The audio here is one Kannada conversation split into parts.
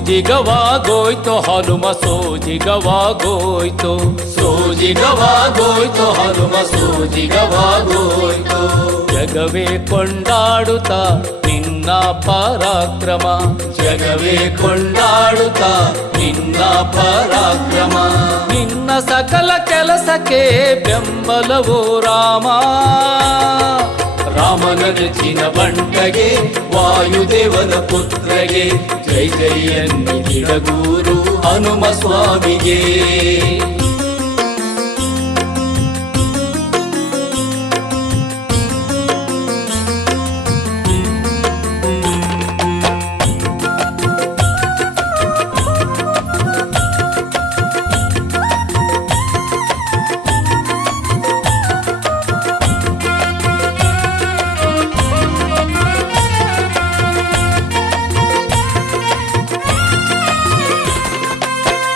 ಸೋಜಿಗವಾಗೋಯ್ತು ಹನುಮ ಸೋಜಿಗವಾಗೋಯ್ತು, ಸೋಜಿಗವಾಗೋಯ್ತು ಹನುಮ ಸೋಜಿಗವಾಗೋಯ್ತು. ಜಗವೇ ಕೊಂಡಾಡುತ್ತ ನಿನ್ನ ಪರಾಕ್ರಮ, ಜಗವೇ ಕೊಂಡಾಡುತ್ತ ನಿನ್ನ ಪರಾಕ್ರಮ. ನಿನ್ನ ಸಕಲ ಕೆಲಸಕ್ಕೆ ಬೆಂಬಲವೋ ರಾಮ, ರಾಮನ ನೆಚ್ಚಿನ ಬಂಟಗೆ ವಾಯುದೇವನ ಪುತ್ರಗೆ ಜೈ ಜೈ ಎನ್ನಿಡಗೂರು ಹನುಮ ಸ್ವಾಮಿಗೆ.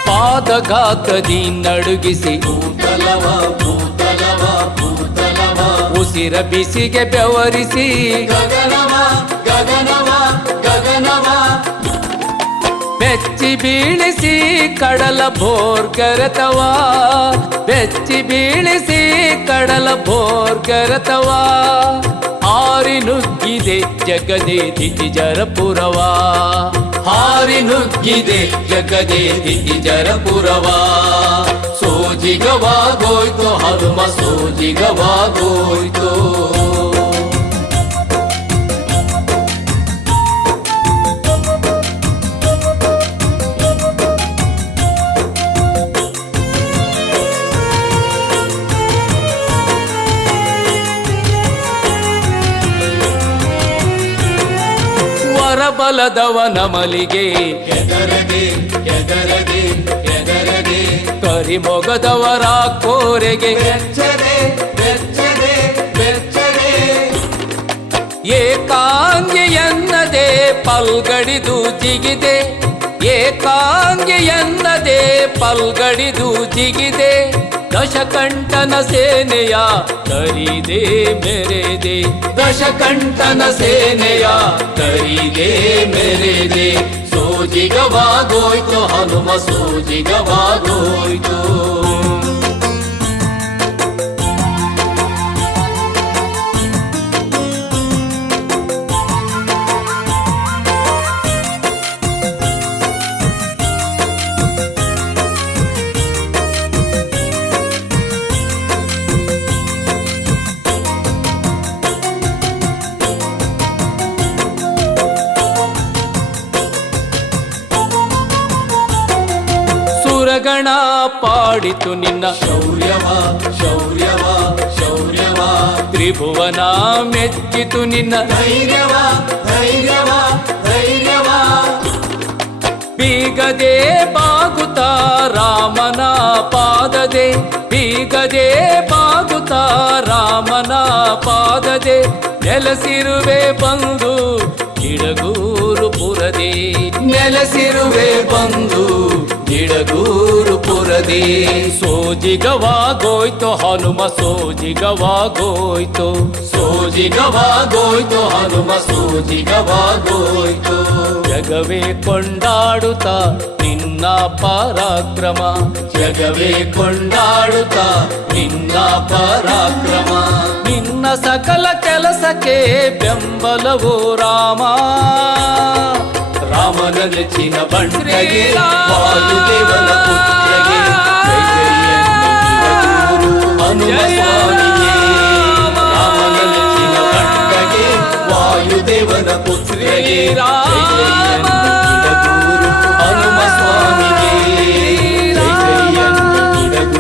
ಪಾದಘಾತದಿ ನಡುಗಿಸಿ ಭೂತಲವ ಭೂತಲವ ಭೂತಲವ, ಉಸಿರ ಬಿಸಿಗೆ ಬೆವರಿಸಿ ಗಗನವ ಗಗನವ ಗಗನವ, ಬೆಚ್ಚಿ ಬೀಳಿಸಿ ಕಡಲ ಭೋರ್ಗರತವ, ಬೆಚ್ಚಿ ಬೀಳಿಸಿ ಕಡಲ ಭೋರ್ಗರತವ. ಹಾರಿ ನುಗ್ಗಿದೆ ಜಗದೇ ದಿತಿಜರಪುರವ, ಹಾರಿ ನುಗ್ಗಿದೆ ಜಗದೇ ದಿತಿಜರಪುರವ. ಸೋಜಿಗವಾಗೋಯ್ತು ಹನುಮ ಸೋಜಿಗವಾಗೋಯ್ತು. ಬಲದವನ ಮಲಿಗೆ ಎದರದೆ ಎದರದೆ ಎದರದೆ, ಕರಿಮೊಗದವರ ಕೋರೆಗೆ ಬೆಚ್ಚದೆ ಬೆಚ್ಚದೆ ಬೆಚ್ಚದೆ. ಏಕಾಂಗಿಯನ್ನದೆ ಪಲ್ಗಡಿದು ಜಿಗಿದೆ, ಏಕಾಂಗಿಯನ್ನದೆ ಪಲ್ಗಡಿದು ಜಿಗಿದೆ. ದಶಕಂಠನ ಸೇನೆಯ ಕರಿದೆ ಮೆರೆದೆ, ದಶಕಂಠನ ಸೇನೆಯ ಕರಿದೆ ಮೆರೆದೆ. ಸೋಜಿಗವಾಗೋಯ್ತು ಹನುಮ ಸೋಜಿಗವಾಗೋಯ್ತು. ಗಣ ಪಾಡಿತು ನಿನ್ನ ಶೌರ್ಯವ ಶೌರ್ಯವ ಶೌರ್ಯವ, ತ್ರಿಭುವನ ಮೆಚ್ಚಿತು ನಿನ್ನ ಧೈರ್ಯವ ಧೈರ್ಯವ ಧೈರ್ಯವ. ಬೀಗದೆ ಬಾಗುತ್ತ ರಾಮನ ಪಾದದೆ, ಬೀಗದೆ ಬಾಗುತ್ತ ರಾಮನ ಪಾದದೆ. ನೆಲೆಸಿರುವೆ ಬಂದು ಗಿಡಗೂರು ಪುರದೆ, ನೆಲೆಸಿರುವೆ ಬಂದು ಗಿಡಗೂರು ಪುರದೆ. ಸೋಜಿಗವಾಗೋಯ್ತು ಹನುಮ ಸೋಜಿಗವಾಗೋಯ್ತು, ಸೋಜಿಗವಾಗೋಯ್ತು ಹನುಮ ಸೋಜಿಗವಾಗೋಯ್ತು. ಜಗವೇ ಕೊಂಡಾಡುತ್ತ ನಿನ್ನ ಪರಾಕ್ರಮ, ಜಗವೇ ಕೊಂಡಾಡುತ್ತ ನಿನ್ನ ಪರಾಕ್ರಮ. ನಿನ್ನ ಸಕಲ ಕೆಲಸಕ್ಕೆ ಬೆಂಬಲವೋ ರಾಮ, ರಾಮನ ನೆಚ್ಚಿನ ಬಂಟಗೆ ವಾಯುದೇವನ ಪುತ್ರಗೆ ಜೈ ಜೈ ಎನ್ನಿಡಗೂರು ಹನುಮ ಸ್ವಾಮಿಗೆ. ರಾಮನ ನೆಚ್ಚಿನ ಬಂಟಗೆ ವಾಯುದೇವನ ಪುತ್ರಗೆ ಜೈ ಜೈ ಎನ್ನಿಡಗೂರು ಹನುಮ ಸ್ವಾಮಿಗೆ. ಜೈ ಜೈ ಎನ್ನಿಡಗೂರು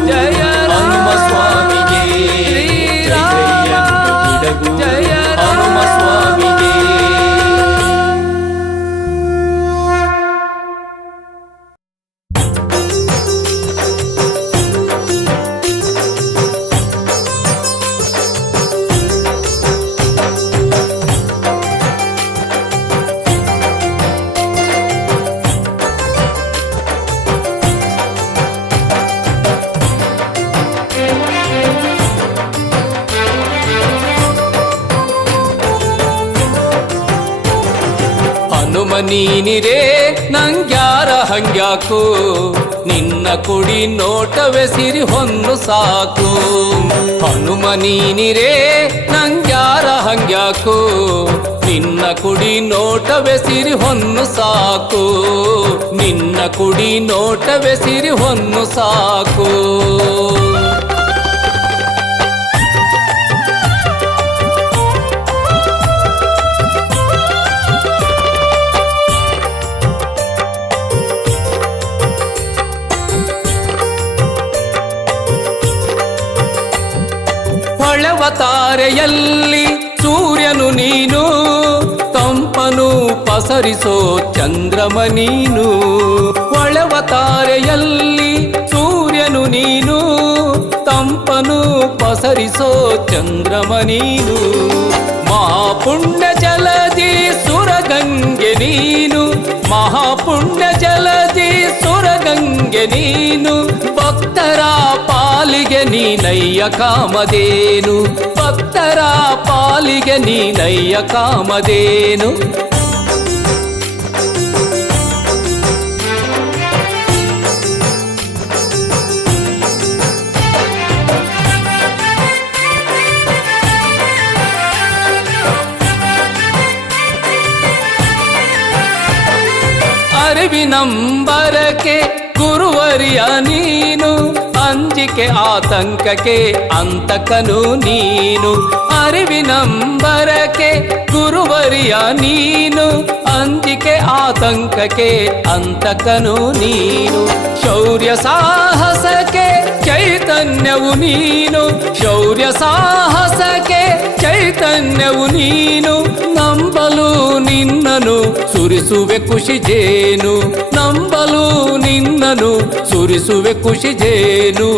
ಹನುಮ ನೀನಿರೇ ನಂಗ್ಯಾರ ಹಂಗ್ಯಾಕು, ನಿನ್ನ ಕುಡಿ ನೋಟವೇ ಸಿರಿ ಹೊನ್ನು ಸಾಕು. ಹನುಮ ನೀನಿರೇ ನಂಗ್ಯಾರ ಹಂಗ್ಯಾಕು, ನಿನ್ನ ಕುಡಿ ನೋಟವೇ ಸಿರಿ ಹೊನ್ನು ಸಾಕು. ನಿನ್ನ ಕುಡಿ ನೋಟವೇ ಸಿರಿ ಹೊನ್ನು ಸಾಕು. ಹೊಳೆವ ತಾರೆಯಲ್ಲಿ ಸೂರ್ಯನು ನೀನು, ತಂಪನು ಪಸರಿಸೋ ಚಂದ್ರಮ ನೀನು. ಹೊಳೆವ ತಾರೆಯಲ್ಲಿ ಸೂರ್ಯನು ನೀನು, ತಂಪನು ಪಸರಿಸೋ ಚಂದ್ರಮ ನೀನು. ಮಹಾಪುಣ್ಯ ಜಲದಿ ಸುರಗಂಗೆ ನೀನು, ಮಹಾಪುಣ್ಯ ಜಲದಿ ಸುರಗಂಗೆ ನೀನು. ಭಕ್ತರ ಪಾಲಿಗೆ ನೀನಯ್ಯ ಕಾಮಧೇನು, ಭಕ್ತರ ಪಾಲಿಗೆ ನೀನಯ್ಯ ಕಾಮಧೇನು. ಅರಿವಿನಂಬರಕ್ಕೆ ಗುರುವರಿಯ ನೀನು, ಅಂಜಿಕೆ ಆತಂಕಕ್ಕೆ ಅಂತಕನು ನೀನು. ಅರಿವಿನಂಬರಕ್ಕೆ ಗುರುವರಿಯ ನೀನು, ಅಂಜಿಕೆ ಆತಂಕಕ್ಕೆ ಅಂತಕನು ನೀನು. ಶೌರ್ಯ ಸಾಹಸಕ್ಕೆ ಚೈತನ್ಯವು ನೀನು, ಶೌರ್ಯ ಸಾಹಸಕ್ಕೆ ಚೈತನ್ಯವು ನೀನು. ನಂಬಲು ನಿನ್ನನು ಸುರಿಸುವೆ ಖುಷಿ ಜೇನು, ನಂಬಲು ನಿನ್ನನು ಸುರಿಸುವೆ ಖುಷಿ ಜೇನು.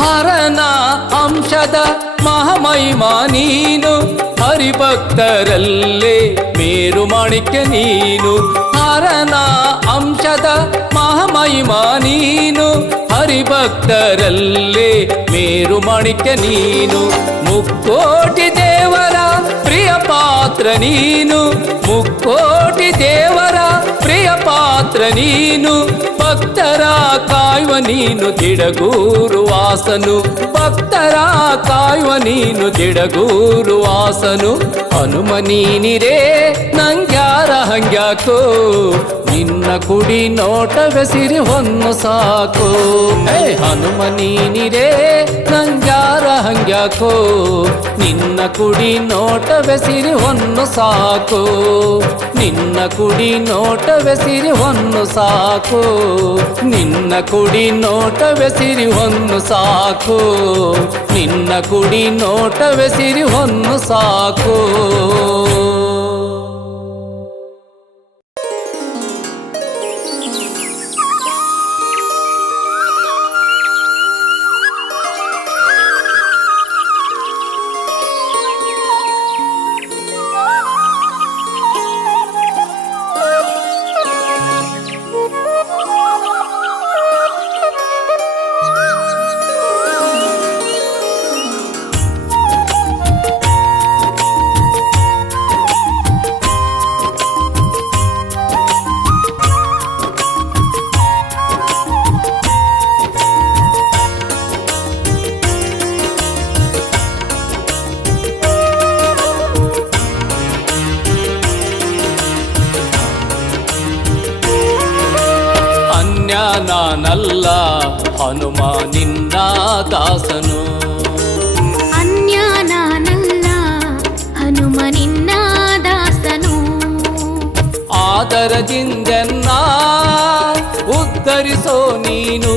ಹರನ ಅಂಶದ ಮಹಾಮಹಿಮಾ ನೀನು, ಹರಿಭಕ್ತರಲ್ಲೇ ಮೇರು ಮಾಣಿಕ್ಯ ನೀನು. ಹರನ ಅಂಶದ ಮಹಾಮಹಿಮಾ ನೀನು, ಹರಿಭಕ್ತರಲ್ಲೇ ಮೇರು ಮಾಣಿಕ್ಯ ನೀನು. ಮುಕ್ಕೋಟಿ ದೇವರ ಪ್ರಿಯ ಪಾತ್ರ ನೀನು, ಮುಕ್ಕೋಟಿ ದೇವರ ಪ್ರಿಯ ಪಾತ್ರ ನೀನು. ಭಕ್ತರ ಕಾಯುವ ನೀನು ದಿಡಗೂರು ವಾಸನು, ಭಕ್ತರ ಕಾಯುವ ನೀನು ದಿಡಗೂರು ವಾಸನು. ಹನುಮ ನೀನಿರೇ ನಂಗ್ಯಾರ ಹಂಗ್ಯಾಕೋ, ನಿನ್ನ ಕುಡಿ ನೋಟವೇ ಸಿರಿ ಹೊನ್ನು ಸಾಕು. ಹನುಮ ನೀನಿರೇ ನಂಗ್ಯಾರ ಹಂಗ್ಯಾಕೋ, ನಿನ್ನ ಕುಡಿ ನೋಟವೇ ಸಿರಿ ಹೊನ್ನು ಸಾಕು. ನಿನ್ನ ಕುಡಿ ನೋಟವೇ ಸಿರಿ ಹೊನ್ನು ಸಾಕು, ನಿನ್ನ ಕುಡಿ ನೋಟವೇ ಸಿರಿ ಹೊನ್ನು ಸಾಕು. ನಿನ್ನ ಕುಡಿ ನೋಟವೇ ಸಿರಿ ಹೊನ್ನು ಸಾಕು. ನಾನಲ್ಲ ಹನುಮ ನಿನ್ನ ದಾಸನು, ಅನ್ಯ ನಾನಲ್ಲ ಹನುಮ ನಿನ್ನ ದಾಸನು. ಆದರದಿಂದೆನ್ನ ಉದ್ಧರಿಸೋ ನೀನು,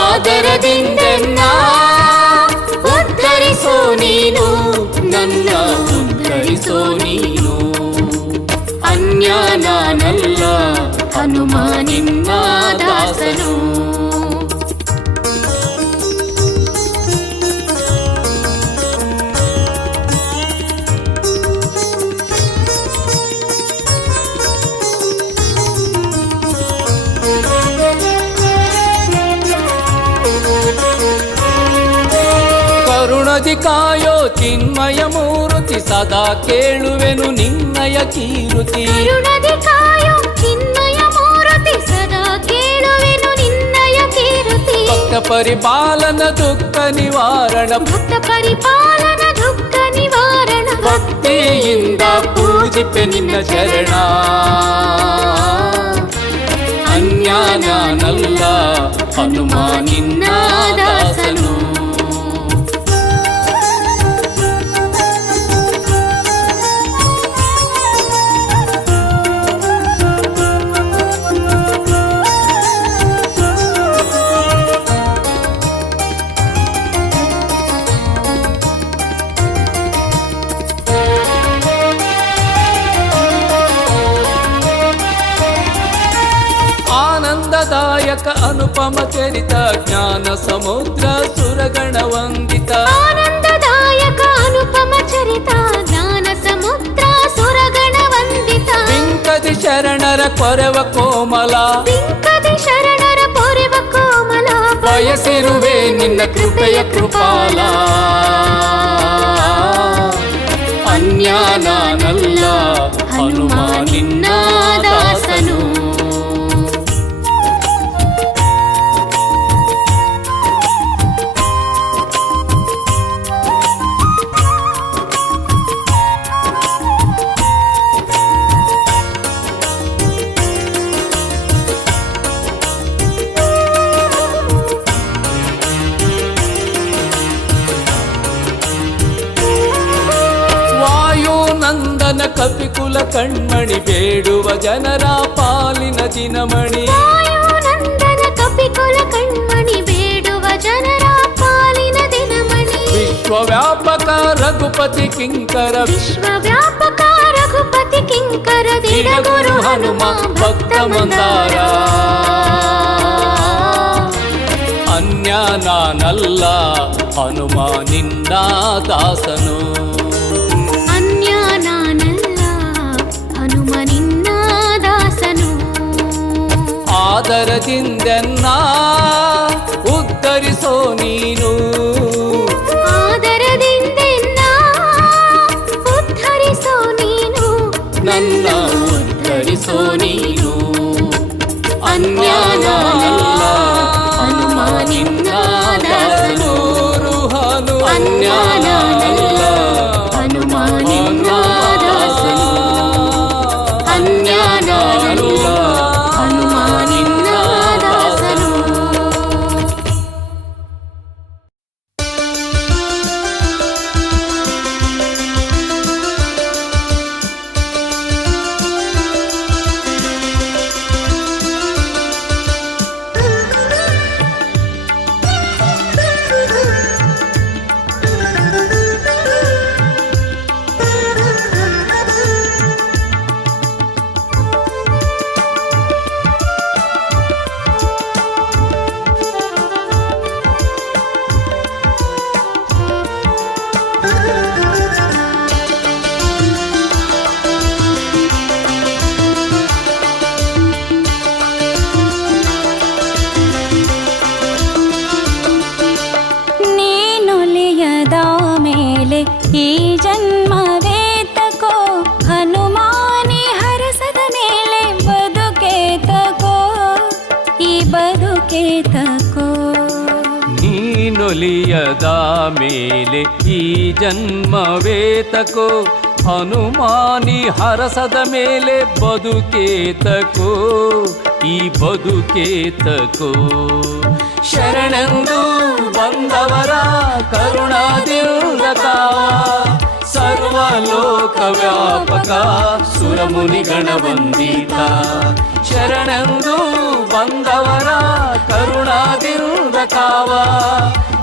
ಆದರದಿಂದೆನ್ನ ಉದ್ಧರಿಸೋ ನೀನು, ನನ್ನ ಉದ್ಧರಿಸೋ ನೀನು. ಅನ್ಯ ನಾನಲ್ಲ ಹನುಮ ನಿನ್ನ ದಾಸನು. ದಾಸನು. ಕರುಣದಿ ಕಾಯೋ ಚಿನ್ಮಯ ಮೂರುತಿ ಸದಾ ಕೇಳುವೆನು ನಿನ್ನಯ ಕೀರುತಿ. ಕರುಣದಿ ಕಾಯೋ ಚಿನ್ಮಯ ಮೂರುತಿ ಸದಾ ಕೇಳುವೆನು ನಿನ್ನಯ ಕೀರುತಿ. ಭಕ್ತ ಪರಿಪಾಲನ ದುಃಖ ನಿವಾರಣ ಭಕ್ತ ಪರಿಪಾಲನ ದುಃಖ ನಿವಾರಣ. ಭಕ್ತಿಯಿಂದ ಪೂಜಿಪೆ ನಿನ್ನ ಚರಣ. ಅನ್ಯಾನಲ್ಲ ಹನುಮ ನಿನ್ನ ದಾಸನು. ಆನಂದದಾಯಕ ಅನುಪಮ ಚರಿತ ಜ್ಞಾನ ಸಮುದ್ರ ಸುರಗಣ ವಂದಿತ. ಆನಂದದಾಯಕ ಅನುಪಮ ಚರಿತ ಜ್ಞಾನ ಸಮುದ್ರ ಸುರಗಣ ವಂದಿತ. ಬಿಂಕದಿ ಶರಣರ ಕೊರವ ಕೋಮಲ ಬಿಂಕದಿ ಶರಣರ ಪೊರೆವ ಕೋಮಲ. ಬಯಸಿರುವೆ ನಿನ್ನ ಕೃಪೆಯ ಕೃಪಾಲ. ಅನ್ಯಾನಲ್ಲ ಹನುಮ ನಿನ್ನ ದಾಸನು. ವಾಯುನಂದನ ಕಪಿಕುಲ ಕಣ್ಮಣಿ ಬೇಡುವ ಜನರ ಪಾಲಿನ ದಿನಮಣಿ. ವಾಯುನಂದನ ಕಪಿಕುಲ ಕಣ್ಮಣಿ ಬೇಡುವ ಜನರ ಪಾಲಿನ ದಿನಮಣಿ. ವಿಶ್ವವ್ಯಾಪಕ ರಘುಪತಿ ಕಿಂಕರ ವಿಶ್ವವ್ಯಾಪಕ ರಘುಪತಿ ಕಿಂಕರ ದಿನಗುರು ಹನುಮ ಭಕ್ತ ಮಂದಾರ. ಅನ್ಯಾನಲ್ಲ ಹನುಮ ನಿನ್ನ ದಾಸನು. ಅನ್ಯಾನಲ್ಲ ಹನುಮ ನಿನ್ನ ದಾಸನು. ಆದರದಿಂದೆನ್ನ ಉದ್ಧರಿಸೋ ನೀನು. ಆದರದಿಂದೆನ್ನ ಉದ್ಧರಿಸೋ ನೀನು. ನನ್ನ ಉದ್ಧರಿಸೋ ನೀನು. ಅನ್ಯಾನಲ್ಲ ಹನುಮ ನಿನ್ನ ದಾಸನು. ಅನ್ಯಾನಲ್ಲ ಹನುಮ ನಿನ್ನ ದಾಸನು. ಅನ್ಯಾನಲ್ಲ ಹನುಮ ನಿನ್ನ ದಾಸನು. ಈ ಜನ್ಮವೇತಕೋ ಹನುಮಾನಿ ಹರಸದ ಮೇಲೆ ಬದುಕೇತಕೋ ಈ ಬದುಕೇತಕೋ. ನೀನೊಲಿಯದ ಮೇಲೆ ಈ ಜನ್ಮವೇತಕೋ ಹನುಮಾನಿ ಹರಸದ ಮೇಲೆ ಬದುಕೇತಕೋ ಈ ಬದುಕೇತಕೋ. ಶರಣೆಂದು ಬಂದವರ ಕರುಣಾದಿಂದ ಕಾವ ಸರ್ವಲೋಕ ವ್ಯಾಪಕ ಸುರಮುನಿಗಣ ವಂದಿತ. ಶರಣೆಂದು ಬಂದವರ ಕರುಣಾದಿಂದ ಕಾವ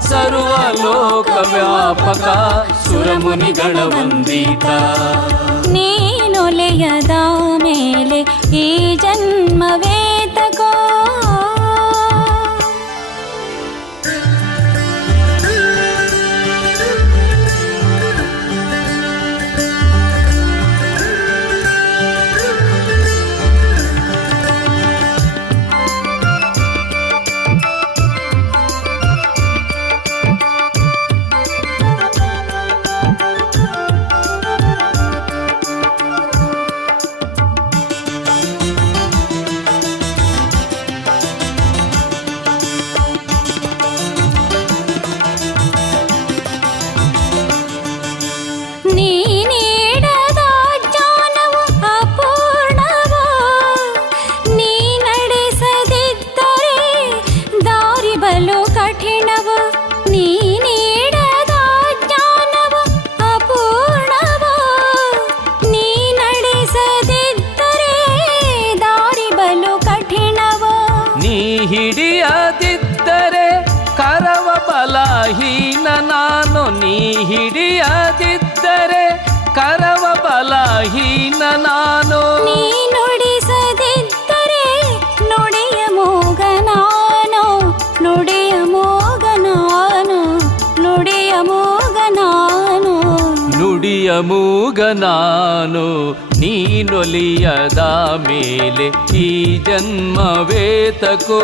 ಸರ್ವಲೋಕ ವ್ಯಾಪಕ ಸುರಮುನಿಗಣ ವಂದಿತ. ನೀನೊಲೆಯದ ಮೇಲೆ ಈ ಜನ್ಮವೇತಕೋ ನೀ ಹಿಡಿಯದಿದ್ದರೆ ಕರವ ಬಲಹೀನ ನಾನು. ನೀ ನುಡಿಸದಿದ್ದರೆ ನುಡಿಯ ಮೂಗ ನಾನು, ನುಡಿಯ ಮೂಗ ನಾನು, ನುಡಿಯ ಮೂಗ ನಾನು. ನುಡಿಯ ಮೂಗ ನಾನು ನೀನೊಲಿಯದ ಮೇಲೆ ಈ ಜನ್ಮವೇತಕೋ.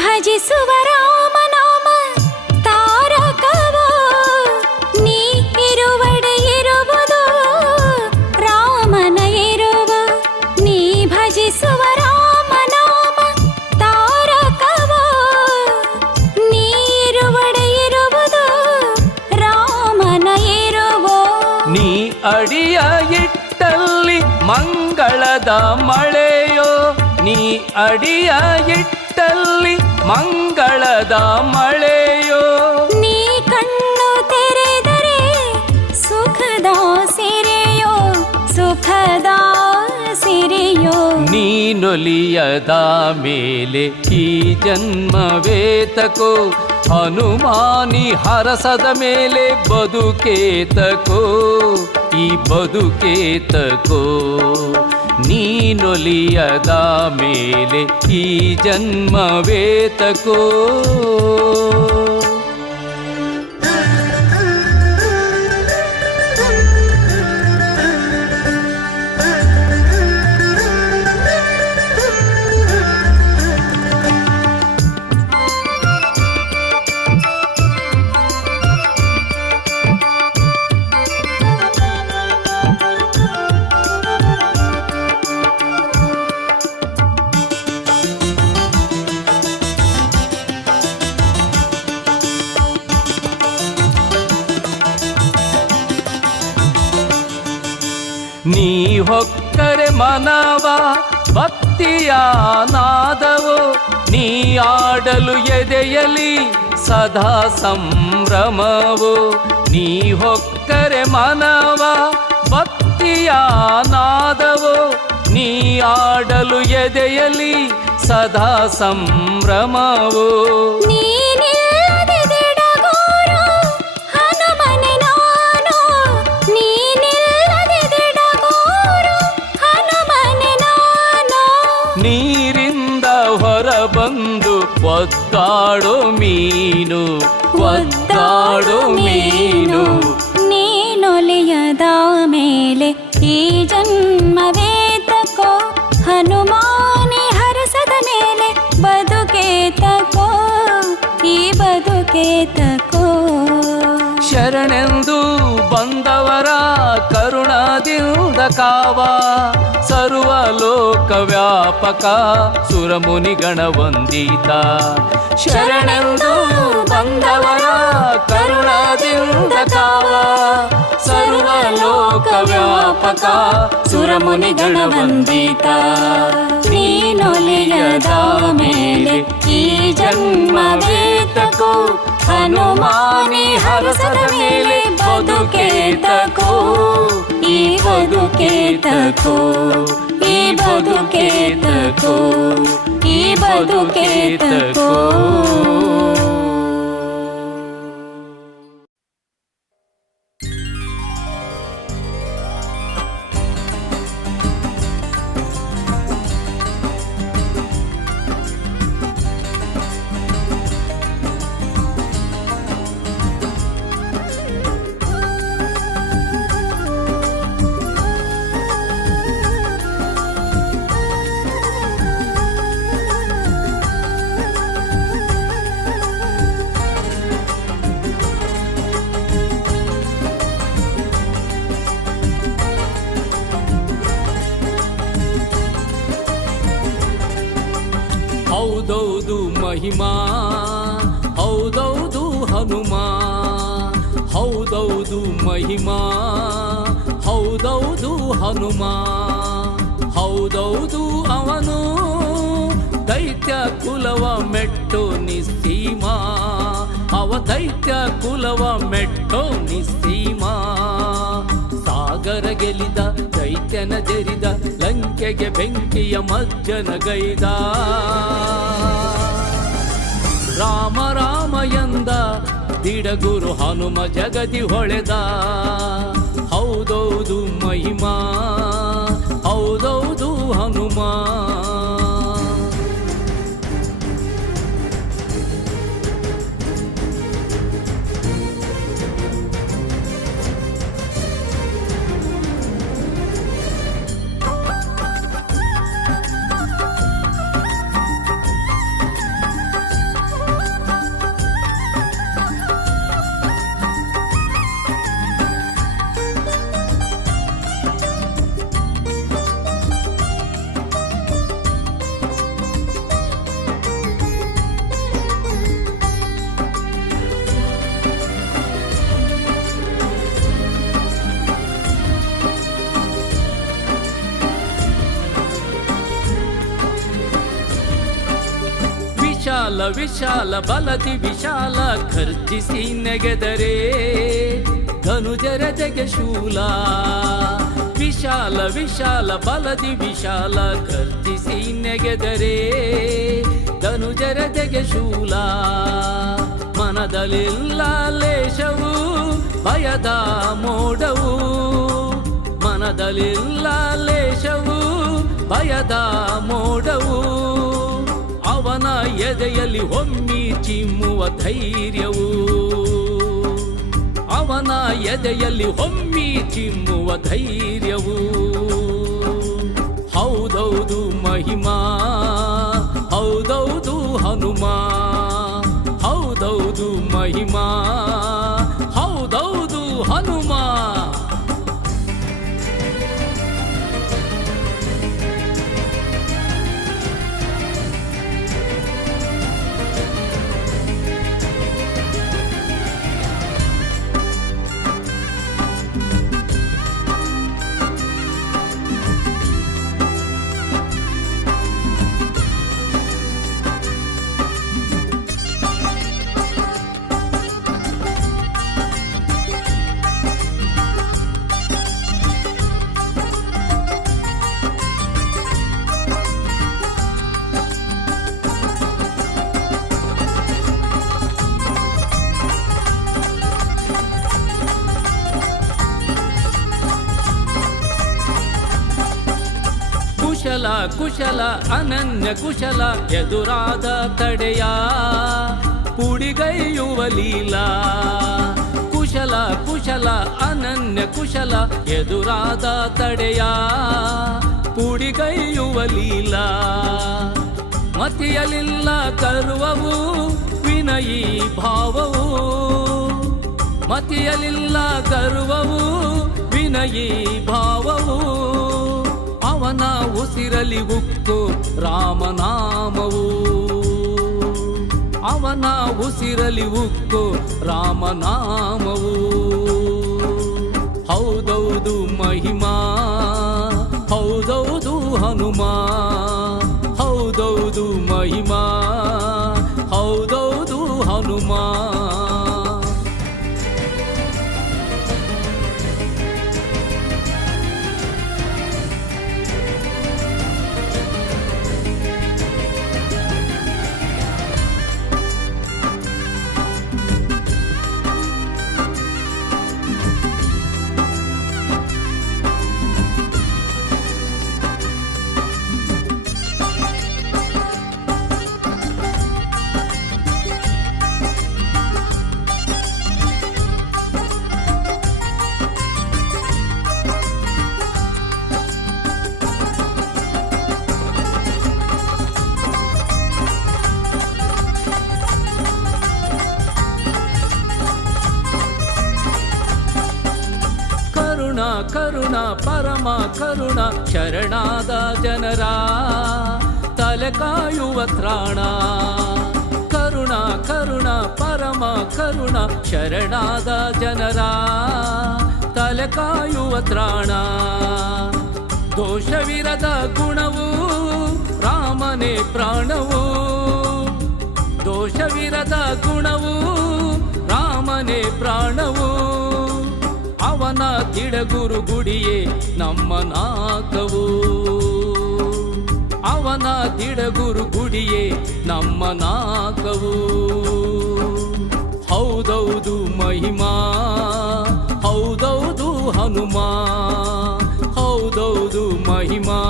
ಭಜಿಸುವ ರಾಮನಾಮ ತಾರಕವೋ, ನೀ ಇರುವಡೆ ಇರುವುದು ರಾಮನ ಇರುವ. ನೀ ಭಜಿಸುವ ರಾಮನಾಮ ತಾರಕವೋ, ನೀ ಇರುವಡೆ ಇರುವುದು ರಾಮನ ಇರುವೋ. ನೀ ಅಡಿಯ ಇಟ್ಟಲ್ಲಿ ಮಂಗಳದ ಮಳೆಯೋ, ನೀ ಅಡಿಯ ಇಟ್ಟಲ್ಲಿ ಮಂಗಳದ ಮಳೆಯೋ. ನೀ ಕಣ್ಣು ತೆರೆದರೆ ಸುಖದ ಸಿರೆಯೋ, ಸುಖದ ಸಿರೆಯೋ. ನೀನೊಲಿಯದ ಮೇಲೆ ಈ ಜನ್ಮವೇತಕೋ. ಹನುಮಾನಿ ಹರಸದ ಮೇಲೆ ಬದುಕೇತಕೋ, ಈ ಬದುಕೇತಕೋ. ನೀನೊಲಿಯದ ಮೇಲೆ ಈ ಜನ್ಮವೇತಕೋ. ನೀ ಹೊಕ್ಕರೆ ಮನವ ಭಕ್ತಿಯ ನಾದವೋ, ನೀ ಆಡಲು ಎದೆಯಲಿ ಸದಾ ಸಂಭ್ರಮವೋ. ನೀ ಹೊಕ್ಕರೆ ಮನವ ಭಕ್ತಿಯ ನಾದವೋ, ನೀ ಆಡಲು ಎದೆಯಲಿ ಸದಾ ಸಂಭ್ರಮವೋ. ನೀರಿಂದ ಹೊರಬಂದು ಒದ್ದಾಡೋ ಮೀನು, ಒದ್ದಾಡೋ ಮೀನು. ನೀನೊಲಿಯದ ಮೇಲೆ ಈ ಜನ್ಮವೇತಕೋ. ಹನುಮಾನಿ ಹರಸದ ಮೇಲೆ ಬದುಕೇತಕೋ, ಈ ಬದುಕೇತಕೋ. ಶರಣೆಂದು ಬಂದವರ ಕರುಣದಿಂದ ಕಾವ, ಸರ್ವಲೋಕ ವ್ಯಾಪಕ ಸುರಮುನಿಗಣ ವಂದಿತ. ಶರಣೆಂದು ಬಂದವರ ಕರುಣದಿಂದ ಕಾವ, ಸರ್ವಲೋಕ ವ್ಯಾಪಕ ಸುರಮುನಿಗಣ ವಂದಿತ. ನೀನೊಲಿಯದ ಮೇಲೆ ಈ ಜನ್ಮವೇತಕೋ. ಹನುಮಾನಿ ಹರಸದ ಮೇಲೆ ಬದುಕೇತಕೋ, ಈ ಬದುಕೇತಕೋ, ಈ ಬದುಕೇತಕೋ, ಈ ಬದುಕೇತಕೋ. ಹೌದೌದು ಮಹಿಮಾ ಹೌದೌದು ಹನುಮ ಹೌದೌದು ಮಹಿಮಾ ಹೌದೌದು ಹನುಮ ಹೌದೌದು ಅವನು ದೈತ್ಯ ಕುಲವ ಮೆಟ್ಟೋ ನಿಸ್ಸೀಮ ಅವ ದೈತ್ಯ ಕುಲವ ಮೆಟ್ಟೋ ನಿಸ್ಸೀಮ ಸಾಗರ ಗೆಲಿದ ದೈತ್ಯನ ಜರಿದ ಲಂಕೆಗೆ ಬೆಂಕಿಯ ಮಜ್ಜನಗೈದ ರಾಮ ರಾಮ ಎಂದ ದಿಡಗುರು ಹನುಮ ಜಗದಿ ಹೊಳೆದ ಹೌದೌದು ಮಹಿಮಾ ಹೌದೌದು ಹನುಮ ವಿಶಾಲ ವಿಶಾಲ ಬಲದಿ ವಿಶಾಲ ಖರ್ಜಿಸಿ ನೆಗೆದರೆ ಧನುಜರದೆಗೆ ಶೂಲ ವಿಶಾಲ ವಿಶಾಲ ಬಲದಿ ವಿಶಾಲ ಖರ್ಜಿಸಿ ನೆಗೆದರೆ ಧನುಜರದೆಗೆ ಶೂಲ ಮನದಲ್ಲಿಲ್ಲ ಲೇಷವು ಭಯದ ಮೋಡವು ಮನದಲ್ಲಿಲ್ಲ ಲೇಷವು ಭಯದ ಮೋಡವು ಅವನ ಎದೆಯಲ್ಲಿ ಒಮ್ಮಿ ಚಿಮ್ಮುವ ಧೈರ್ಯವು ಅವನ ಎದೆಯಲ್ಲಿ ಒಮ್ಮಿ ಚಿಮ್ಮುವ ಧೈರ್ಯವು ಹೌದೌದು ಮಹಿಮಾ ಹೌದೌದು ಹನುಮ ಹೌದೌದು ಮಹಿಮಾ ಹೌದೌದು ಹನುಮ ಕುಶಲ ಕುಶಲ ಅನನ್ಯ ಕುಶಲ ಎದುರಾದ ತಡೆಯ ಪುಡಿಗೈಯುವ ಲೀಲಾ ಕುಶಲ ಕುಶಲ ಅನನ್ಯ ಕುಶಲ ಎದುರಾದ ತಡೆಯ ಪುಡಿಗೈಯುವ ಲೀಲಾ ಮತಿಯಲಿಲ್ಲ ಕರುವವು ವಿನಯೀ ಭಾವವು ಮತಿಯಲಿಲ್ಲ ಗರ್ವವು ವಿನಯೀ ಭಾವವು ಅವನ ಉಸಿರಲಿ ಉಕ್ಕು ರಾಮನಾಮವು ಅವನ ಉಸಿರಲಿ ಉಕ್ಕು ರಾಮನಾಮವು ಹೌದೌದು ಮಹಿಮಾ ಹೌದೌದು ಹನುಮ ಹೌದೌದು ಮಹಿಮಾ ಹೌದೌದು ಹನುಮ ಕರುಣ ಪರಮ ಕರುಣ ಶರಣಾದ ಜನರ ತಲೆ ಕಾಯುವ ತ್ರಾಣ. ಕರುಣ ಕರುಣ ಪರಮ ಕರುಣ ಶರಣಾದ ಜನರ ತಲೆ ಕಾಯುವ ತ್ರಾಣ. ದೋಷವಿರದ ಗುಣವು ರಾಮನೇ ಪ್ರಾಣವು. ದೋಷವಿರದ ಗುಣವು ರಾಮನೇ ಪ್ರಾಣವು. ಅವನ ತಿಡಗುರು ಗುಡಿಯೇ ನಮ್ಮ ನಾಕವು. ಅವನ ತಿಡಗುರು ಗುಡಿಯೇ ನಮ್ಮ ನಾಕವು. ಹೌದೌದು ಮಹಿಮಾ, ಹೌದೌದು ಹನುಮ. ಹೌದೌದು ಮಹಿಮಾ,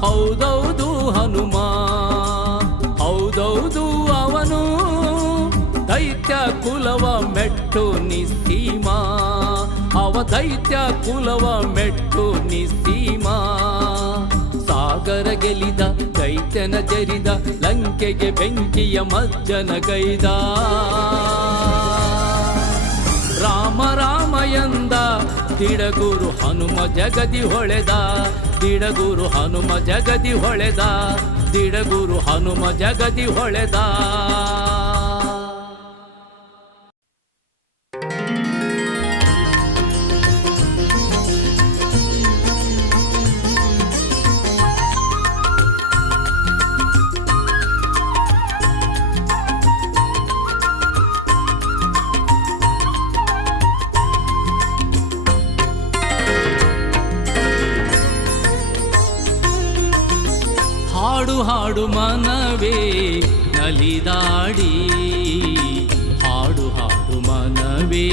ಹೌದೌದು ಹನುಮ. ಹೌದೌದು ಅವನು ದೈತ್ಯ ಕುಲವ ಮೆಟ್ಟು ನಿಸ್ಸೀಮ. ಅವ ದೈತ್ಯ ಕುಲವ ಮೆಟ್ಟು ನಿಸ್ಸೀಮ. ಸಾಗರ ಗೆಲಿದ ದೈತ್ಯನ ಜರಿದ ಲಂಕೆಗೆ ಬೆಂಕಿಯ ಮಜ್ಜನ ಗೈದ. ರಾಮ ರಾಮ ಎಂದ ದಿಡಗುರು ಹನುಮ ಜಗದಿ ಹೊಳೆದ. ದಿಡಗುರು ಹನುಮ ಜಗದಿ ಹೊಳೆದ. ದಿಡಗುರು ಹನುಮ ಜಗದಿ ಹೊಳೆದ. ಹಾಡು ಹಾಡು ಮನವೇ ನಲಿದಾಡಿ. ಹಾಡು ಹಾಡು ಮನವೇ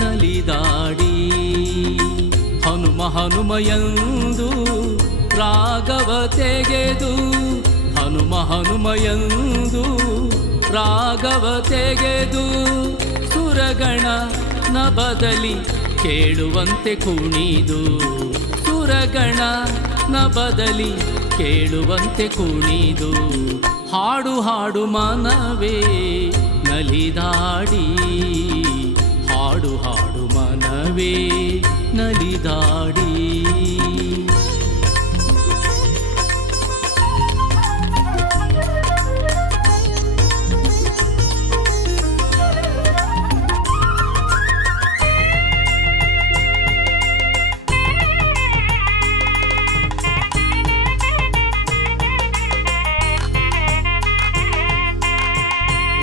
ನಲಿದಾಡಿ. ಹನುಮ ಹನುಮ ಎಂದು ರಾಗವ ತೆಗೆದು. ಹನುಮ ಹನುಮ ಎಂದು ರಾಗವ ತೆಗೆದು. ಸುರಗಣ ನ ಬದಲಿ ಕೇಳುವಂತೆ ಕುಣಿದು. ಸುರಗಣ ನ ಬದಲಿ ಕೇಳುವಂತೆ ಕುಣಿದು. ಹಾಡು ಹಾಡು ಮನವೇ ನಲಿದಾಡಿ. ಹಾಡು ಹಾಡು ಮನವೇ ನಲಿದಾಡಿ.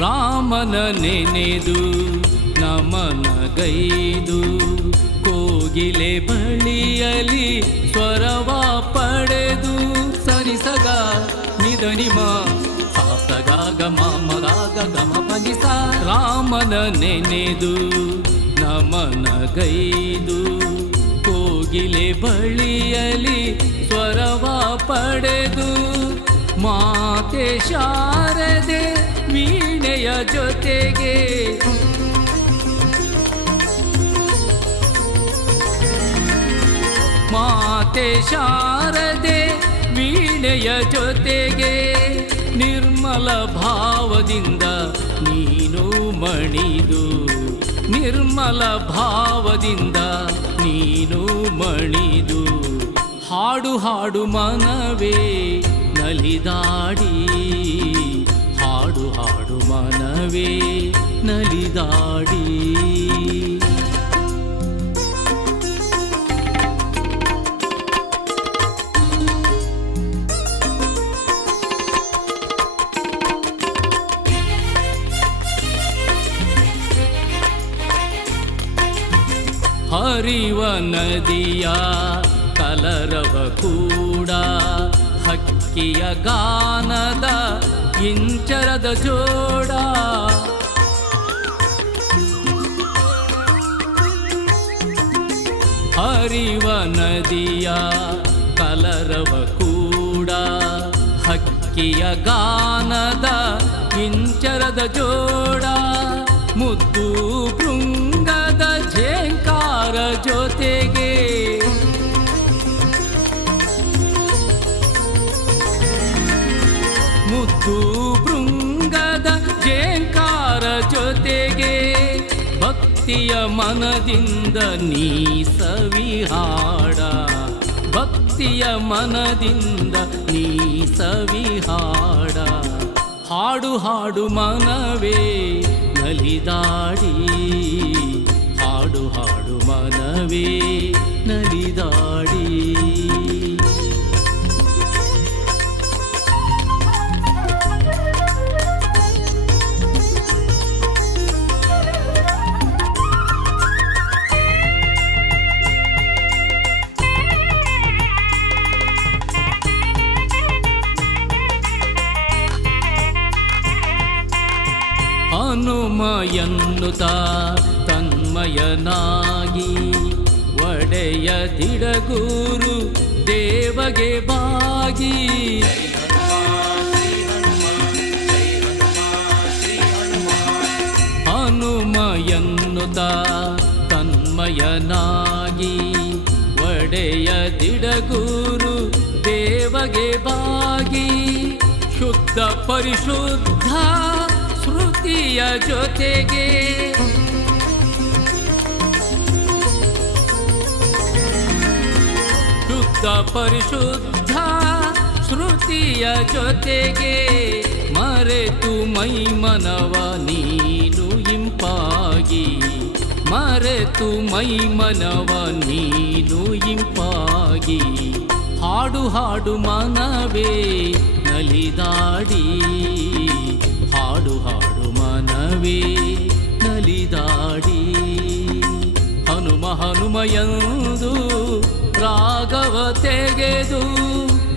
ರಾಮನ ನೆನೆದು ನಮನಗೈದು. ಕೋಗಿಲೆ ಬಳಿಯಲಿ ಸ್ವರವ ಪಡೆದು. ಸರಿಸಗ ನಿಧನಿಮ ಸಾಸಗ ಗಮ ಮಗಾಗ ಗಮ ಪನಿಸ. ರಾಮನ ನೆನೆದು ನಮನಗೈದು. ಕೋಗಿಲೆ ಬಳಿಯಲಿ ಸ್ವರವ ಪಡೆದು. ಮಾತೆ ಶಾರದೆ ವೀಣೆಯ ಜೊತೆಗೆ. ಮಾತೆ ಶಾರದೆ ವೀಣೆಯ ಜೊತೆಗೆ. ನಿರ್ಮಲ ಭಾವದಿಂದ ನೀನು ಮಣಿದು. ನಿರ್ಮಲ ಭಾವದಿಂದ ನೀನು ಮಣಿದು. ಹಾಡು ಹಾಡು ಮನವೇ ನಲಿದಾಡಿ. ಹಾಡು ಹಾಡು ಮನವೇ ನಲಿದಾಡಿ. ಹರಿವ ನದಿಯ ಕಲರವ ಕೂಡ. ಹಕ್ಕಿಯ ಗಾನದ ಇಂಚರದ ಜೋಡ. ಹರಿವ ನದಿಯ ಕಲರವ ಕೂಡ. ಹಕ್ಕಿಯ ಗಾನದ ಇಂಚರದ ಜೋಡ. ಮುದ್ದು ಭೃಂಗದ ಝೇಂಕಾರ ಜೊತೆಗೆ. ಮುದ್ದು ಭೃಂಗದ ಝೇಂಕಾರ ಜೊತೆಗೆ. ಭಕ್ತಿಯ ಮನದಿಂದ ನೀ ಸವಿಹಾಡ. ಭಕ್ತಿಯ ಮನದಿಂದ ನೀ ಸವಿಹಾಡ ಹಾಡು ಹಾಡು ಮನವೇ ನಲಿದಾಡಿ ಹಾಡು ಹಾಡು ಮನವೇ ನಲಿದಾಡಿ ಹನುಮ ಎನ್ನುತ್ತ ತನ್ಮಯನಾಗಿ ಒಡೆಯ ದಿಡಗೂರು ದೇವಗೆ ಬಾಗಿ ಹನುಮ ಎನ್ನುತ್ತ ತನ್ಮಯನಾಗಿ ಒಡೆಯ ದಿಡಗೂರು ದೇವಗೆ ಬಾಗಿ ಶುದ್ಧ ಪರಿಶುದ್ಧ ಶ್ರುತಿಯ ಜೊತೆಗೆ ಶುದ್ಧ ಪರಿಶುದ್ಧ ಶ್ರುತಿಯ ಜೊತೆಗೆ ಮರೆತು ಮೈ ಮನವ ನೀನು ಇಂಪಾಗಿ ಮರೆತು ಮೈ ಮನವ ನೀನು ಇಂಪಾಗಿ ಹಾಡು ಹಾಡು ಮನವೇ ನಲಿದಾಡಿ ಹಾಡು ಹಾಡು ಮನವೇ ನಲಿದಾಡಿ ಹನುಮ ಹನುಮ ಎಂದು ರಾಗವ ತೆಗೆದು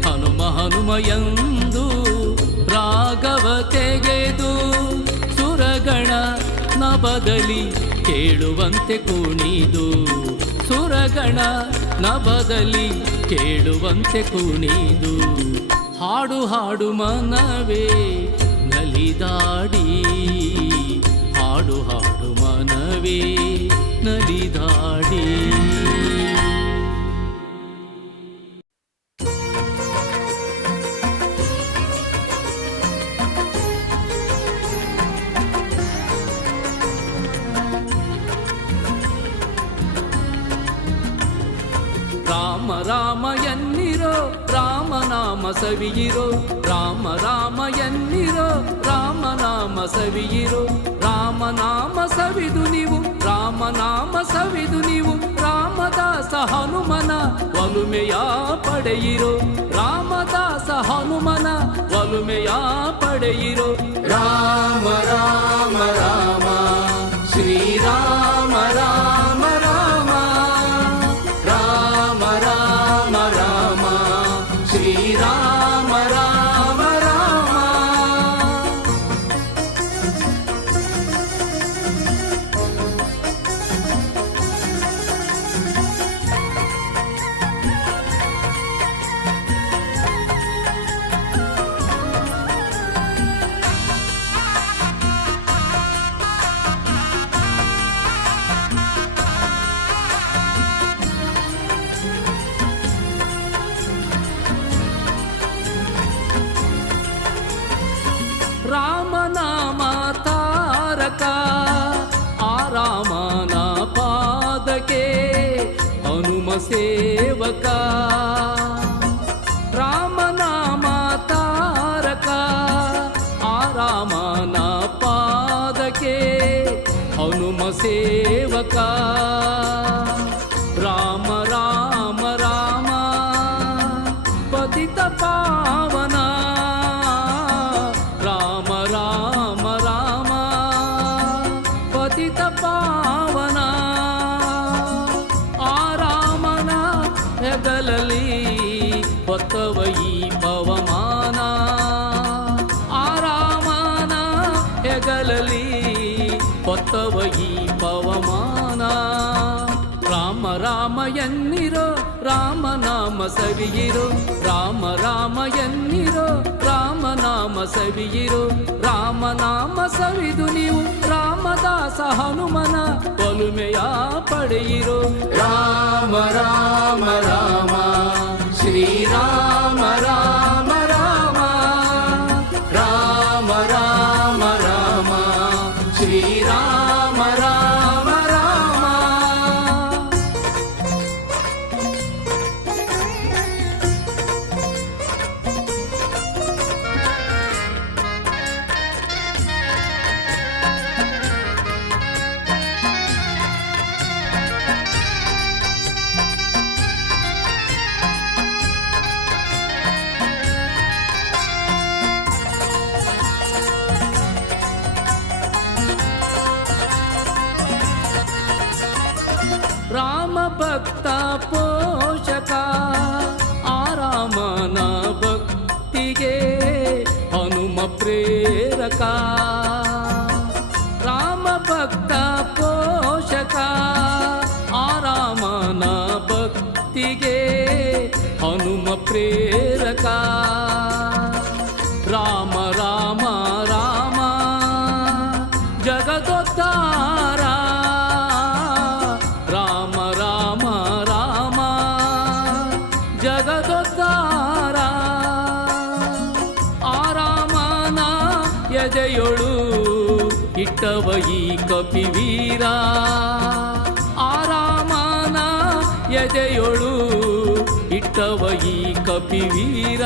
ಹನುಮ ಹನುಮ ಎಂದು ರಾಗವ ತೆಗೆದು ಸುರಗಣ ನಭದಲ್ಲಿ ಕೇಳುವಂತೆ ಕುಣಿದು ಸುರಗಣ ನಭದಲ್ಲಿ ಕೇಳುವಂತೆ ಕುಣಿದು ಹಾಡು ಹಾಡು ಮನವೇ ನಲಿದಾಡಿ ಹಾಡು ಹಾಡು ಮನವೇ ನಲಿದಾಡಿ ರಾಮ ರಾಮ ಎನ್ನಿರೋ ರಾಮನಾಮ ಸವಿಯಿರೋ ರಾಮ ರಾಮ ಎನ್ನಿರೋ ರಾಮನಾಮ ಸವಿಯಿರೋ ರಾಮನಾಮ ಸವಿದು ನೀವು ರಾಮನಾಮ ಸವಿದು ನೀವು ರಾಮದಾಸ ಹನುಮನ ಒಲುಮೆಯ ಪಡೆಯಿರೋ ರಾಮದಾಸ ಹನುಮನ ಒಲುಮೆಯ ಪಡೆಯಿರೋ ರಾಮ ರಾಮ ರಾಮ ಶ್ರೀರಾಮ ರಾಮ ರಾಮ ರಾಮ ರಾಮ ರಾಮ ಶ್ರೀರಾಮ ರಾಮ ರಾಮ ರಾಮನಾಮ ತಾರಕ ಆ ರಾಮನ ಪಾದಕ್ಕೆ ಹನುಮ ಸೇವಕ ರಾಮನಾಮ ತಾರಕ ಆ ರಾಮನ ಪಾದಕ್ಕೆ ಹನುಮ ಸೇವಕ ರಾಮ ರಾಮ ರಾಮ ಪತಿತ ಪಾವನ ರಾಮ ರಾಮ ರಾಮ ಪತಿತ ಪಾವನ ಆ ರಾಮನ ಹೆಗಲಲ್ಲಿ ಹೊತ್ತವ ಈ ಪವಮಾನ ಆ ರಾಮನ ಹೆಗಲಲ್ಲಿ ಹೊತ್ತವ ಈ ಪವಮಾನ ರಾಮ ರಾಮ ಎನ್ನಿರೋ ರಾಮನಾಮ ಸವಿಯಿರೋ ರಾಮ ರಾಮ ಎನ್ನಿರೋ ರಾಮನಾಮ ಸವಿಯಿರೋ ರಾಮನಾಮ ಸವಿದು ನೀವು ರಾಮದಾಸ ಹನುಮನ ಒಲುಮೆಯ ಪಡೆಯಿರೋ ರಾಮ ರಾಮ ರಾಮ ಶ್ರೀರಾಮ ರಾಮ ರಾಮ ರಾಮ ರಾಮ ರಾಮ ಶ್ರೀರಾಮ ರಾಮ ರಾಮ ಭಕ್ತ ಪೋಷಕ ಆರಾಮನ ಭಕ್ತಿಗೆ ಹನುಮ ಪ್ರೇರಕ ರಾಮ ಭಕ್ತ ಪೋಷಕ ಆರಾಮನ ಭಕ್ತಿಗೆ ಹನುಮ ಪ್ರೇರಕ ರಾಮ ರಾಮ ರಾಮ ಜಗದೋದ್ಧಾರ ರಾಮ ರಾಮ ರಾಮ ಜಗದೋದ್ಧಾರ ಆರಾಮನ ಎದೆಯೊಳು ಇಟ್ಟವ ಈ ಕಪಿವೀರ ಆರಾಮನ ಎದೆಯೊಳು ಇಟ್ಟವ ಈ ಕಪಿವೀರ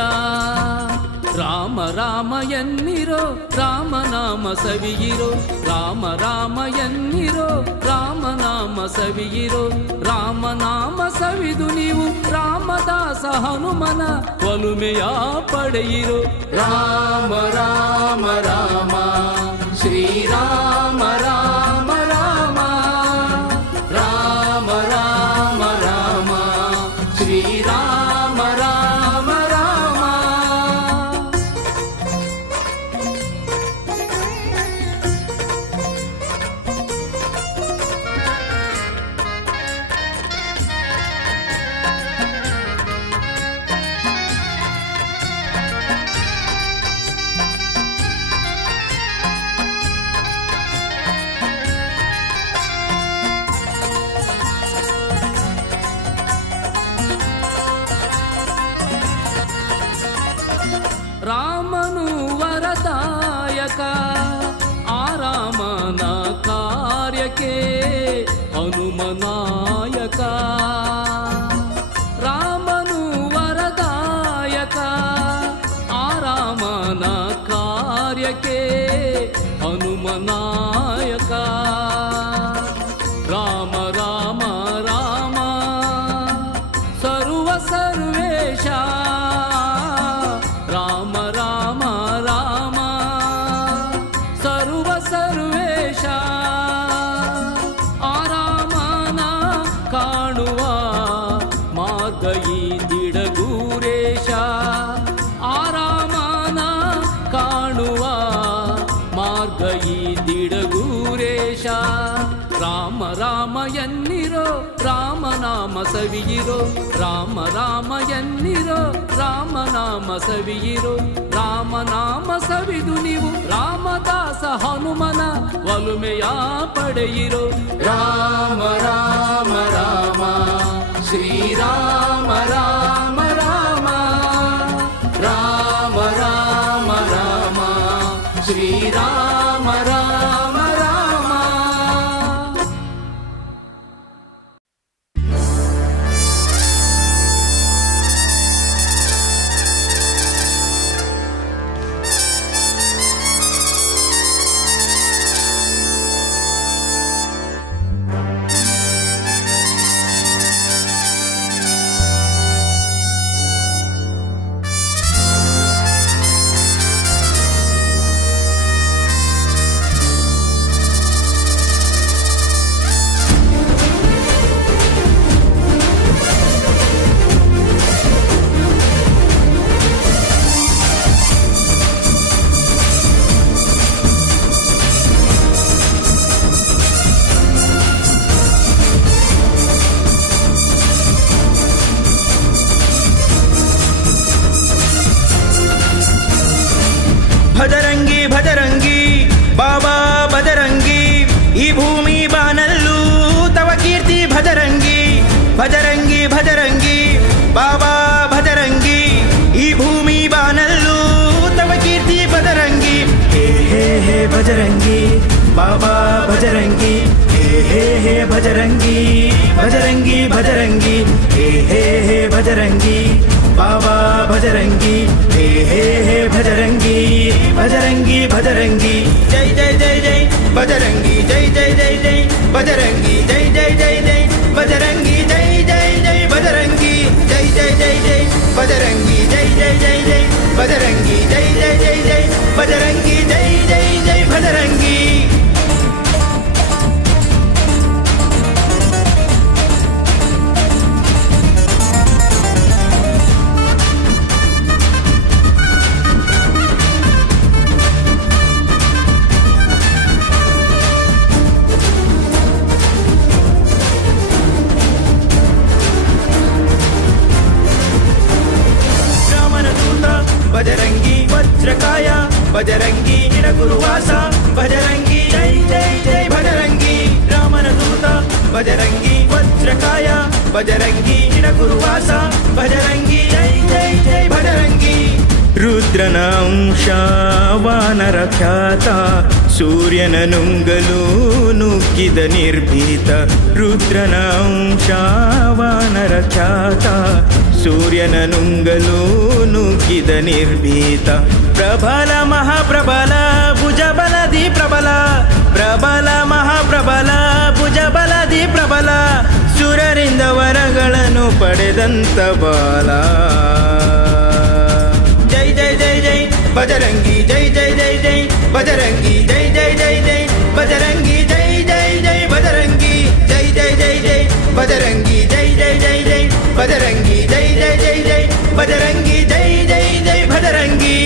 ರಾಮ ರಾಮ ಎನ್ನಿರೋ ರಾಮನಾಮ ಸವಿಯಿರೋ ರಾಮ ರಾಮ ಎನ್ನಿರೋ ರಾಮನಾಮ ಸವಿಯಿರೋ ರಾಮನಾಮ ಸವಿದು ನೀವು ರಾಮದಾಸ ಹನುಮನ ಒಲುಮೆಯ ಪಡೆಯಿರೋ ರಾಮ ರಾಮ ರಾಮ ಶ್ರೀರಾಮ ರಾಮ ರಾಮ ರಾಮ ರಾಮ ರಾಮ ಶ್ರೀರಾಮ ರಾಮ ರಾಮ ರಾಮನು ವರದಾಯಕ ಆರಾಮನ ಕಾರ್ಯಕ್ಕೆ ಹನುಮನಾಯಕ ರಾಮನು ವರದಾಯಕ ಆರಾಮನ ಕಾರ್ಯಕ್ಕೆ ಹನುಮನಾಯಕ ರಾಮ ರಾಮ ರಾಮ ಸರ್ವ ಸರ್ವೇಶ ರಾಮ ರಾಮ ರಾಮ ಸರ್ವ ಸರ್ವೇಶ ಆರಾಮನ ಕಾಣುವ ಮಾರ್ಗ ಈ ದಿಡಗೂರೇಶ ಆರಾಮನ ಕಾಣುವ ಮಾರ್ಗ ಈ ದಿಡಗೂರೇಶ ರಾಮ ರಾಮ ಎನ್ನಿರೋ ರಾಮನಾಮ ಸವಿಯಿರೋ ರಾಮ ರಾಮ ಎನ್ನಿರೋ ರಾಮನಾಮ ಸವಿಯಿರೋ ರಾಮನಾಮ ಸವಿದು ನೀವು ರಾಮದಾಸ ಹನುಮನ ಒಲುಮೆಯ ಪಡೆಯಿರೋ ರಾಮ ರಾಮ ರಾಮ ಶ್ರೀರಾಮ ರಾಮ ರಾಮ ರಾಮ ರಾಮ ರಾಮ ಶ್ರೀರಾಮ ರಾಮ ರಾಮ ಭಜರಂಗಿ ಭಜರಂಗಿ ಬಾಬಾ ಭಜರಂಗಿ ಈ ಭೂಮಿ ಬಾನಲ್ಲೂ ತವ ಕೀರ್ತಿ ಭಜರಂಗಿ ಭಜರಂಗಿ ಭಜರಂಗಿ ಬಾಬಾ ಭಜರಂಗಿ ಈ ಭೂಮಿ ಬಾನಲ್ಲೂ ತವ ಕೀರ್ತಿ ಭಜರಂಗಿ ಹೇ ಹೇ ಭಜರಂಗಿ ಬಾಬಾ ಭಜರಂಗಿ ಹೇ ಭಜರಂಗಿ ಭಜರಂಗಿ ಭಜರಂಗಿ ಹೇ ಭಜರಂಗಿ ಬಾಬಾ ಭಜರಂಗಿ ಹೇ ಭಜರಂಗಿ ಭಜರಂಗಿ ಭಜರಂಗಿ ಜೈ ಜೈ ಜೈ ಜೈ ಭಜರಂಗಿ ಜೈ ಜೈ ಜೈ ಜೈ ಭಜರಂಗಿ ಜೈ ಜೈ ಜೈ ಜೈ ಭಜರಂಗಿ ಜೈ ಜೈ ಜೈ ಭಜರಂಗಿ ಜೈ ಜೈ ಜೈ ಜೈ ಭಜರಂಗಿ ಜೈ ಜೈ ಜೈ ಜೈ ಭಜರಂಗಿ ಜೈ ಜೈ ಜೈ ಜೈ ಭಜರಂಗಿ ಜೈ ಜೈ ಜೈ ಭಜರಂಗಿ ಚಿರಗುರುವಾಸ ಭಜರಂಗಿ ಜೈ ಜೈ ಜೈ ಭಜರಂಗಿ ರಾಮನ ದೂತ ಭಜರಂಗಿ ವಜ್ರಕಾಯ ಭಜರಂಗಿ ಚಿರಗುರುವಾಸ ಭಜರಂಗಿ ಜೈ ಜೈ ಜೈ ಭಜರಂಗಿ ರುದ್ರನ ಅಂಶ ವಾನರ ಖ್ಯಾತ ಸೂರ್ಯನ ನುಂಗಲು ನುಗ್ಗಿದ ನಿರ್ಭೀತ ರುದ್ರನ ಅಂಶ ವಾನರ ಖ್ಯಾತ ಸೂರ್ಯನ ನುಂಗಲು ನುಗ್ಗಿದ ನಿರ್ಭೀತ ಪ್ರಬಲ ಮಹಾಪ್ರಬಲ ಭುಜಬಲದಿ ಪ್ರಬಲ ಪ್ರಬಲ ಮಹಾಪ್ರಬಲ ಭುಜಬಲದಿ ಪ್ರಬಲ ಸುರರಿಂದ ವರಗಳನ್ನು ಪಡೆದಂತ ಬಾಲ ಜೈ ಜೈ ಜೈ ಜೈ ಬಜರಂಗಿ ಜೈ ಜೈ ಜೈ ಜೈ ಬಜರಂಗಿ ಜೈ ಜೈ ಜೈ ಜೈ ಬಜರಂಗಿ ಜೈ ಜೈ ಜೈ ಬಜರಂಗಿ ಜೈ ಜೈ ಜೈ ಜೈ ಬಜರಂಗಿ ಜೈ ಜೈ ಜೈ ಜೈ ಬಜರಂಗಿ ಜೈ ಜೈ ಜೈ ಜೈ ಬಜರಂಗಿ ಜೈ ಜೈ ಜೈ ಭಜರಂಗಿ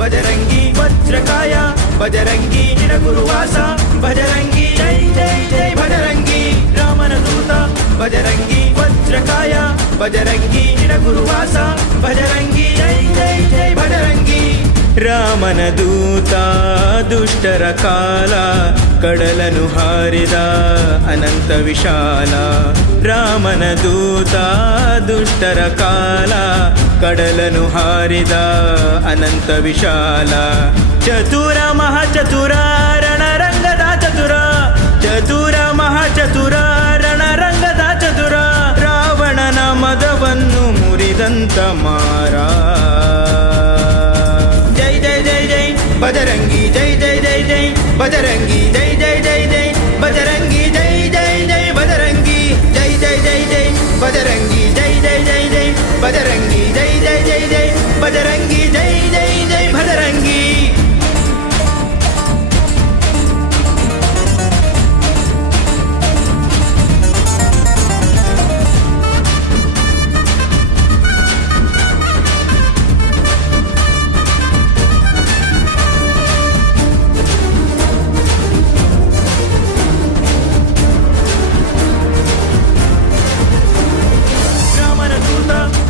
ಭಜರಂಗಿ ವಜ್ರಕಾಯ ಭಜರಂಗಿ ಚಿರಗುರುವಾಸ ಭಜರಂಗಿ ಜೈ ಜೈ ಜೈ ಭಜರಂಗಿ ರಾಮನ ದೂತ ಭಜರಂಗಿ ವಜ್ರಕಾಯ ಭಜರಂಗಿ ಚಿರಗುರುವಾಸ ಭಜರಂಗಿ ಜೈ ಜೈ ಜೈ ಭಜರಂಗಿ ರಾಮನ ದೂತ ದುಷ್ಟರ ಕಾಲ ಕಡಲನು ಹಾರಿದ ಅನಂತ ವಿಶಾಲ ರಾಮನ ದೂತ ದುಷ್ಟರ ಕಾಲ ಕಡಲನು ಹಾರಿದ ಅನಂತ ವಿಶಾಲ ಚತುರ ಮಹಾಚತುರ ರಣರಂಗದ ಚತುರ ಚತುರ ಮಹಾಚತುರ ರಣರಂಗದ ಚತುರ ರಾವಣನ ಮದವನ್ನು ಮುರಿದಂತ ಮಾರ ಜೈ ಜೈ ಜೈ ಜೈ ಬಜರಂಗಿ ಜೈ ಜೈ ಜೈ ಜೈ ಬಜರಂಗಿ ಜೈ ಜೈ ಜೈ ಜೈ ಬಜರಂಗಿ ಜೈ ಜೈ ಜೈ ಬಜರಂಗಿ ಜೈ ಜೈ ಜೈ ಜೈ ಬಜರಂಗಿ ಜೈ ಜೈ ಜೈ ಜೈ ಬಜರಂಗಿ ಜೈ ಜೈ ಜೈ ಜೈ ಬಜರಂಗಿ ಜೈ ಜೈ ಜೈ ಭಜರಂಗಿ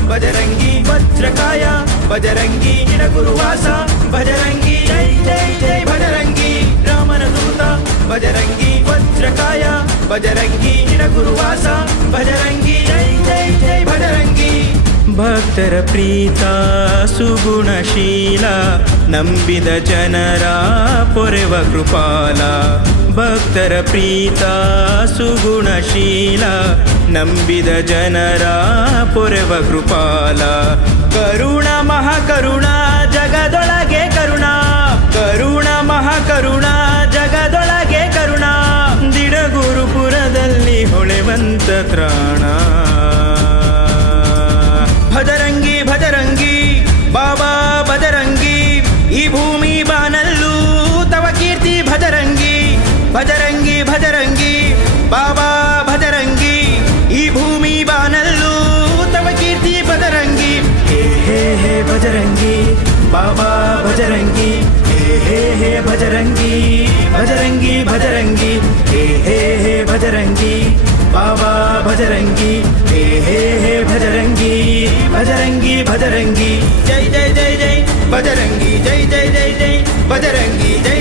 ಭಜರಂಗಿ ವಜ್ರಕಾಯ ಭಜರಂಗಿ ಚಿರಗುರುವಾಸ ಭಜರಂಗಿ ಜೈ ಜೈ ಜೈ ಭಜರಂಗಿ ರಾಮನ ದೂತ ಭಜರಂಗಿ ವಜ್ರಕಾಯ ಭಜರಂಗಿ ಚಿರಗುರುವಾಸ ಭಜರಂಗಿ ಜೈ ಜೈ ಜೈ ಭಜರಂಗಿ ಭಕ್ತರ ಪ್ರೀತ ಸುಗುಣಶೀಲ ನಂಬಿದ ಜನರ ಪೊರೆವ ಕೃಪಾಲ ಭಕ್ತರ ಪ್ರೀತ ಸುಗುಣಶೀಲ ನಂಬಿದ ಜನರ ಪೊರೆವ ಕೃಪಾಲ ಕರುಣ ಮಹಾಕರುಣ ಜಗದೊಳಗೆ ಕರುಣ ಕರುಣ ಮಹಾಕರುಣ ಜಗದೊಳಗೆ ಕರುಣ ದಿಡಗುರುಪುರದಲ್ಲಿ ಹೊಳೆವಂತ ತ್ರಾಣ ಭಜರಂಗಿ ಭಜರಂಗಿ ಬಾಬಾ ಭಜರಂಗಿ ಈ ಭೂಮಿ ಬಾನಲ್ಲೂ ತವ ಕೀರ್ತಿ ಭಜರಂಗಿ ಭಜರಂಗಿ ಭಜರಂಗಿ ಬಾಬಾ ಭಜರಂಗಿ ಈ ಭೂಮಿ ಬಾನಲ್ಲೂ ತವ ಕೀರ್ತಿ ಭಜರಂಗಿ ಹೇ ಹೇ ಹೇ ಭಜರಂಗಿ ಬಾಬಾ ಭಜರಂಗಿ ಹೇ ಹೇ ಭಜರಂಗಿ ಭಜರಂಗಿ ಭಜರಂಗಿ ಹೇ ಹೇ ಹೇ ಭಜರಂಗಿ ಬಾಬಾ ಭಜರಂಗಿ ಹೇ ಹೇ ಹೇ ಭಜರಂಗಿ ಭಜರಂಗಿ ಭಜರಂಗಿ ಜೈ ಜೈ ಜೈ ಜೈ ಭಜರಂಗಿ ಜೈ ಜೈ ಜೈ ಜೈ ಭಜರಂಗಿ ಜೈ